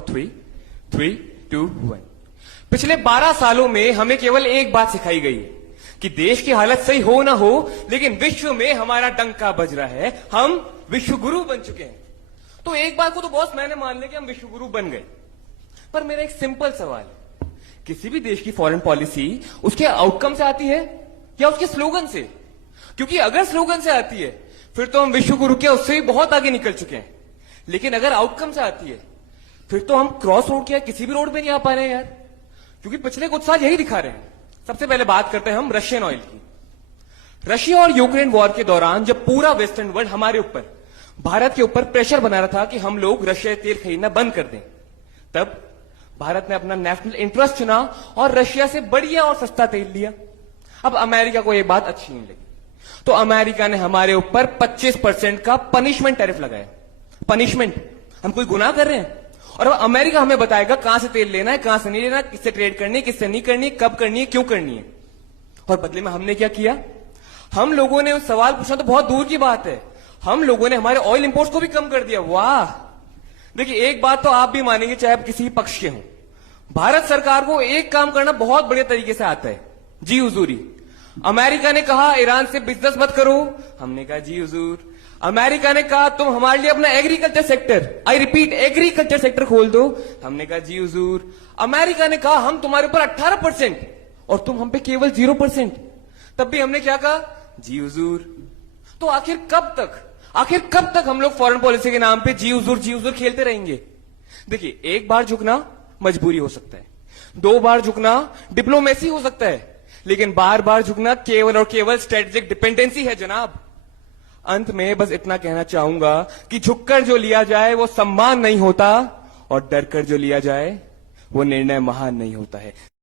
3, 3, 2, 1। पिछले 12 सालों में हमें केवल एक बात सिखाई गई है कि देश की हालत सही हो ना हो, लेकिन विश्व में हमारा डंका बज रहा है। हम विश्व गुरु बन चुके हैं। तो एक बात को तो बॉस मैंने मान लिया कि हम विश्व गुरु बन गए, पर मेरा एक सिंपल सवाल है, किसी भी देश की फॉरेन पॉलिसी उसके आउटकम से आती है या उसके स्लोगन से? क्योंकि अगर स्लोगन से आती है फिर तो हम विश्व गुरु के उससे भी बहुत आगे निकल चुके हैं, लेकिन अगर आउटकम से आती है फिर तो हम क्रॉस रोड के किसी भी रोड पे नहीं आ पा रहे हैं यार, क्योंकि पिछले कुछ साल यही दिखा रहे हैं। सबसे पहले बात करते हैं हम रशियन ऑयल की। रशिया और यूक्रेन वॉर के दौरान जब पूरा वेस्टर्न वर्ल्ड हमारे ऊपर, भारत के ऊपर प्रेशर बना रहा था कि हम लोग रशिया तेल खरीदना बंद कर दें, तब भारत ने अपना नेशनल इंटरेस्ट चुना और रशिया से बढ़िया और सस्ता तेल लिया। अब अमेरिका को यह बात अच्छी नहीं लगी, तो अमेरिका ने हमारे ऊपर 25% का पनिशमेंट टैरिफ लगाया। पनिशमेंट, हम कोई गुनाह कर रहे हैं और अब अमेरिका हमें बताएगा कहां से तेल लेना है, कहां से नहीं लेना, किससे ट्रेड करनी है, किससे नहीं करनी है, कब करनी है, क्यों करनी है। और बदले में हमने क्या किया? हम लोगों ने सवाल पूछना तो बहुत दूर की बात है, हम लोगों ने हमारे ऑयल इंपोर्ट्स को भी कम कर दिया। वाह! देखिए, एक बात तो आप भी मानेंगे, चाहे आप किसी पक्ष के हों, भारत सरकार को एक काम करना बहुत बढ़िया तरीके से आता है, जी हुजूरी। अमेरिका ने कहा ईरान से बिजनेस मत करो, हमने कहा जी हुजूर। अमेरिका ने कहा तुम हमारे लिए अपना agriculture sector, I repeat agriculture sector खोल दो, हमने कहा जी हुजूर। अमेरिका ने कहा हम तुम्हारे ऊपर 18% और तुम हम पे केवल 0%, तब भी हमने क्या कहा? जी हुजूर। तो आखिर कब तक हम लोग फॉरेन पॉलिसी के नाम पे जी हुजूर खेलते रहेंगे? देखिए, एक बार झुकना मजबूरी हो सकता है, 2 बार झुकना डिप्लोमेसी हो सकता है, लेकिन बार बार झुकना केवल और केवल स्ट्रेटेजिक डिपेंडेंसी है जनाब। अंत में बस इतना कहना चाहूंगा कि झुककर जो लिया जाए वो सम्मान नहीं होता, और डरकर जो लिया जाए वो निर्णय महान नहीं होता है।